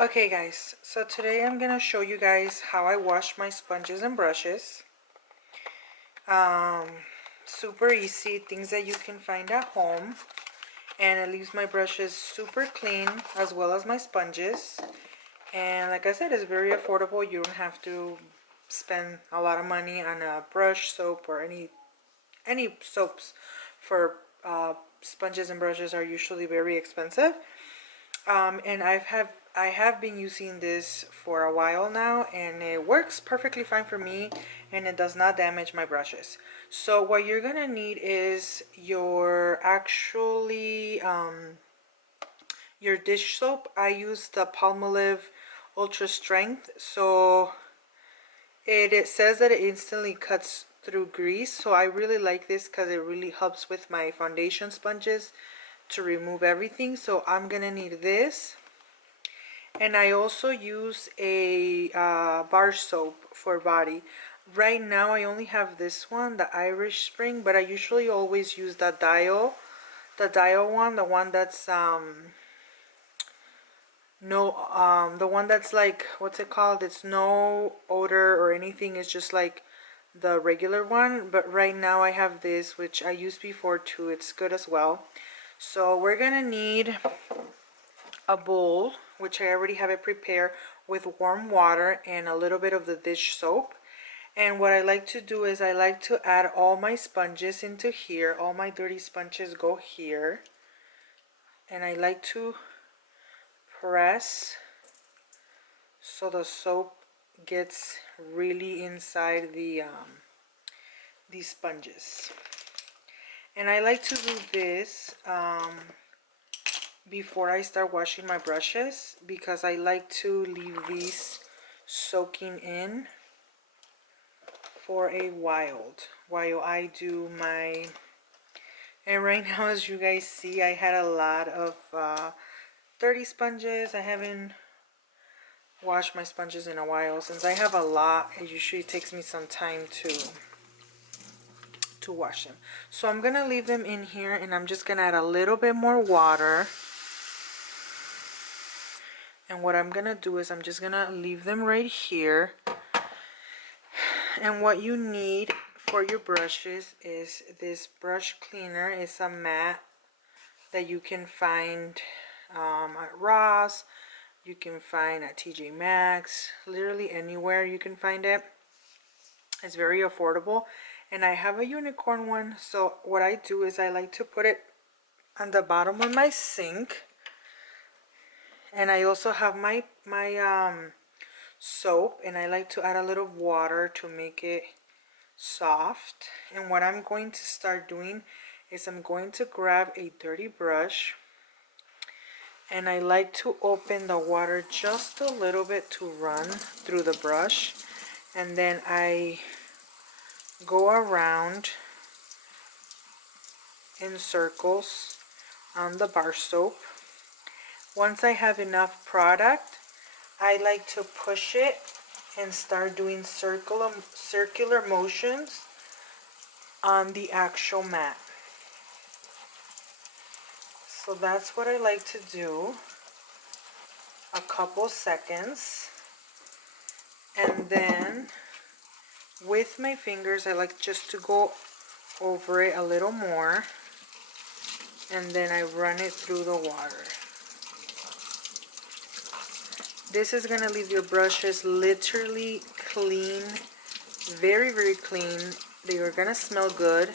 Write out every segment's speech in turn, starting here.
Okay guys, so today I'm gonna show you guys how I wash my sponges and brushes. Super easy, things that you can find at home, and it leaves my brushes super clean as well as my sponges. And like I said, it's very affordable. You don't have to spend a lot of money on a brush soap or any soaps for sponges and brushes are usually very expensive. And I have been using this for a while now, and it works perfectly fine for me, and it does not damage my brushes. So what you're gonna need is your dish soap. I use the Palmolive Ultra Strength, so it says that it instantly cuts through grease, so I really like this because it really helps with my foundation sponges to remove everything. So I'm gonna need this. And I also use a bar soap for body. Right now I only have this one, the Irish Spring, but I usually always use the Dial one, the one that's the one that's like, what's it called? It's no odor or anything. It's just like the regular one. But right now I have this, which I used before too. It's good as well. So we're gonna need a bowl, which I already have it prepared, with warm water and a little bit of the dish soap. And what I like to do is I like to add all my sponges into here. All my dirty sponges go here. And I like to press so the soap gets really inside these sponges. And I like to do this before I start washing my brushes, because I like to leave these soaking in for a while I do my. And right now, as you guys see, I had a lot of dirty sponges. I haven't washed my sponges in a while. Since I have a lot, it usually takes me some time to wash them. So I'm gonna leave them in here, and I'm just gonna add a little bit more water. And what I'm gonna do is I'm just gonna leave them right here. And what you need for your brushes is this brush cleaner. It's a mat that you can find at Ross, you can find at TJ Maxx, literally anywhere you can find it. It's very affordable, and I have a unicorn one. So what I do is I like to put it on the bottom of my sink, and I also have my soap, and I like to add a little water to make it soft. And what I'm going to start doing is I'm going to grab a dirty brush, and I like to open the water just a little bit to run through the brush, and then I go around in circles on the bar soap. Once I have enough product, I like to push it and start doing circular motions on the actual mat. So that's what I like to do, a couple seconds. And then with my fingers, I like just to go over it a little more, and then I run it through the water. This is gonna leave your brushes literally clean, very clean. They are gonna smell good,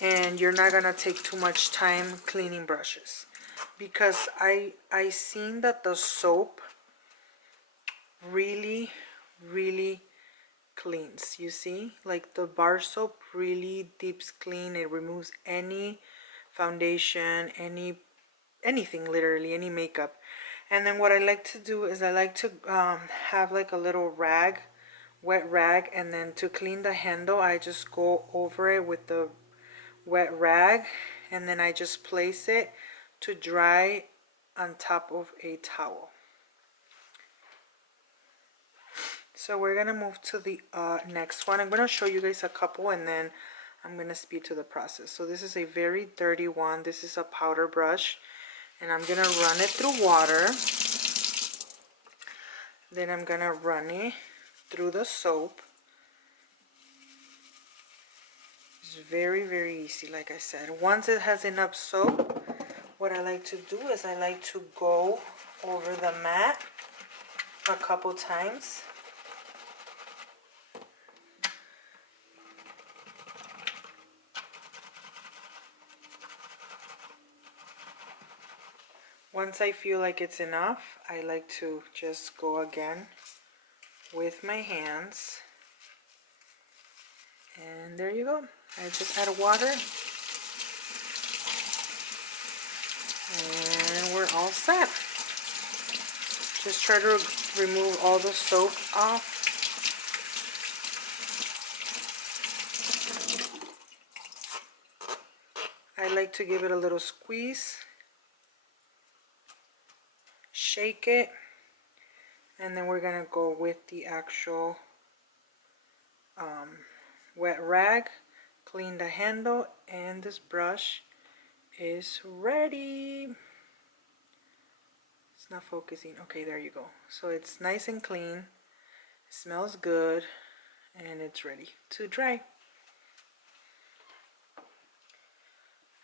and you're not gonna take too much time cleaning brushes, because I seen that the soap really cleans. You see, like the bar soap really deeps clean. It removes any foundation, anything, literally any makeup. And then what I like to do is I like to have like a little rag, wet rag, and then to clean the handle I just go over it with the wet rag, and then I just place it to dry on top of a towel. So we're gonna move to the next one. I'm gonna show you guys a couple, and then I'm gonna speed to the process. So this is a very dirty one. This is a powder brush, and I'm gonna run it through water. Then I'm gonna run it through the soap. It's very, very easy, like I said. Once it has enough soap, what I like to do is I like to go over the mat a couple times. Once I feel like it's enough, I like to just go again with my hands. And there you go. I just add water. And we're all set. Just try to remove all the soap off. I like to give it a little squeeze. Shake it. And then we're going to go with the actual wet rag. Clean the handle, and this brush is ready. It's not focusing. Okay, there you go. So it's nice and clean. It smells good, and it's ready to dry.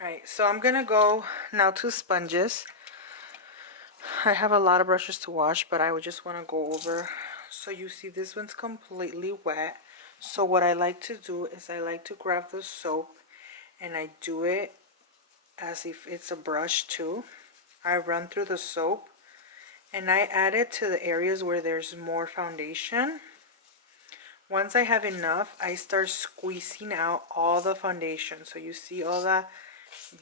Alright, so I'm gonna go now to sponges. I have a lot of brushes to wash, but I would just want to go over. So you see this one's completely wet. So what I like to do is I like to grab the soap and I do it as if it's a brush too. I run through the soap and I add it to the areas where there's more foundation. Once I have enough, I start squeezing out all the foundation. So you see all that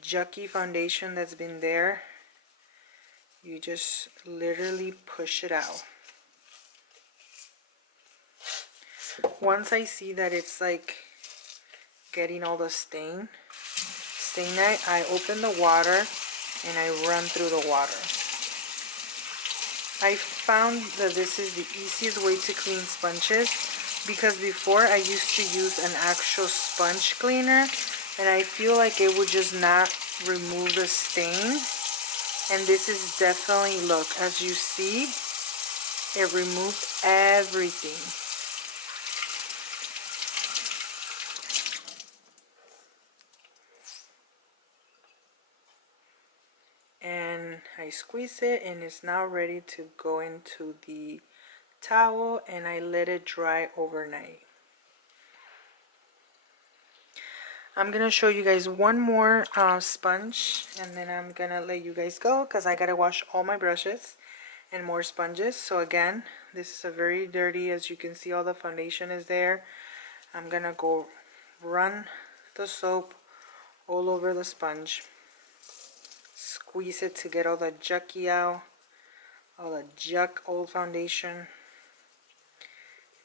yucky foundation that's been there. You just literally push it out. Once I see that it's like getting all the stain, I open the water and I run through the water. I found that this is the easiest way to clean sponges, because before I used to use an actual sponge cleaner and I feel like it would just not remove the stain. And this is definitely, look, as you see, it removed everything. And I squeeze it and it's now ready to go into the towel, and I let it dry overnight. I'm gonna show you guys one more sponge, and then I'm gonna let you guys go because I gotta wash all my brushes and more sponges. So again, this is a very dirty, as you can see all the foundation is there. I'm gonna go run the soap all over the sponge, squeeze it to get all the jucky out, all the junk old foundation,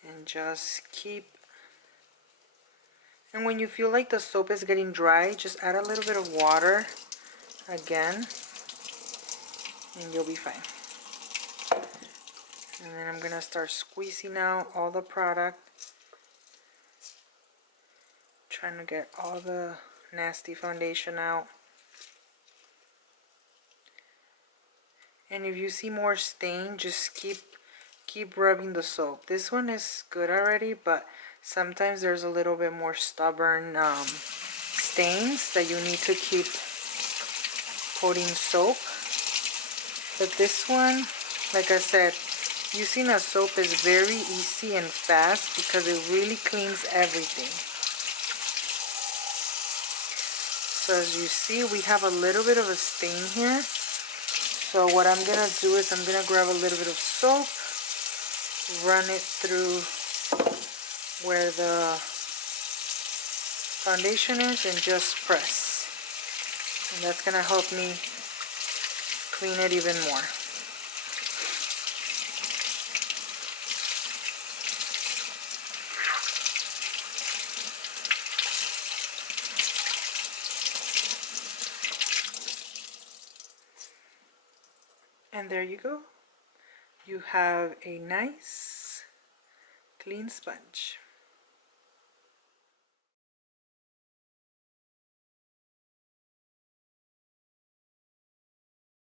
and just keep. And when you feel like the soap is getting dry, just add a little bit of water again and you'll be fine. And then I'm gonna start squeezing out all the product, trying to get all the nasty foundation out. And if you see more stain, just keep rubbing the soap. This one is good already, but sometimes there's a little bit more stubborn stains that you need to keep putting soap. But this one, like I said, using a soap is very easy and fast because it really cleans everything. So as you see, we have a little bit of a stain here. So what I'm gonna do is I'm gonna grab a little bit of soap, run it through where the foundation is, and just press. And that's gonna help me clean it even more. And there you go. You have a nice clean sponge.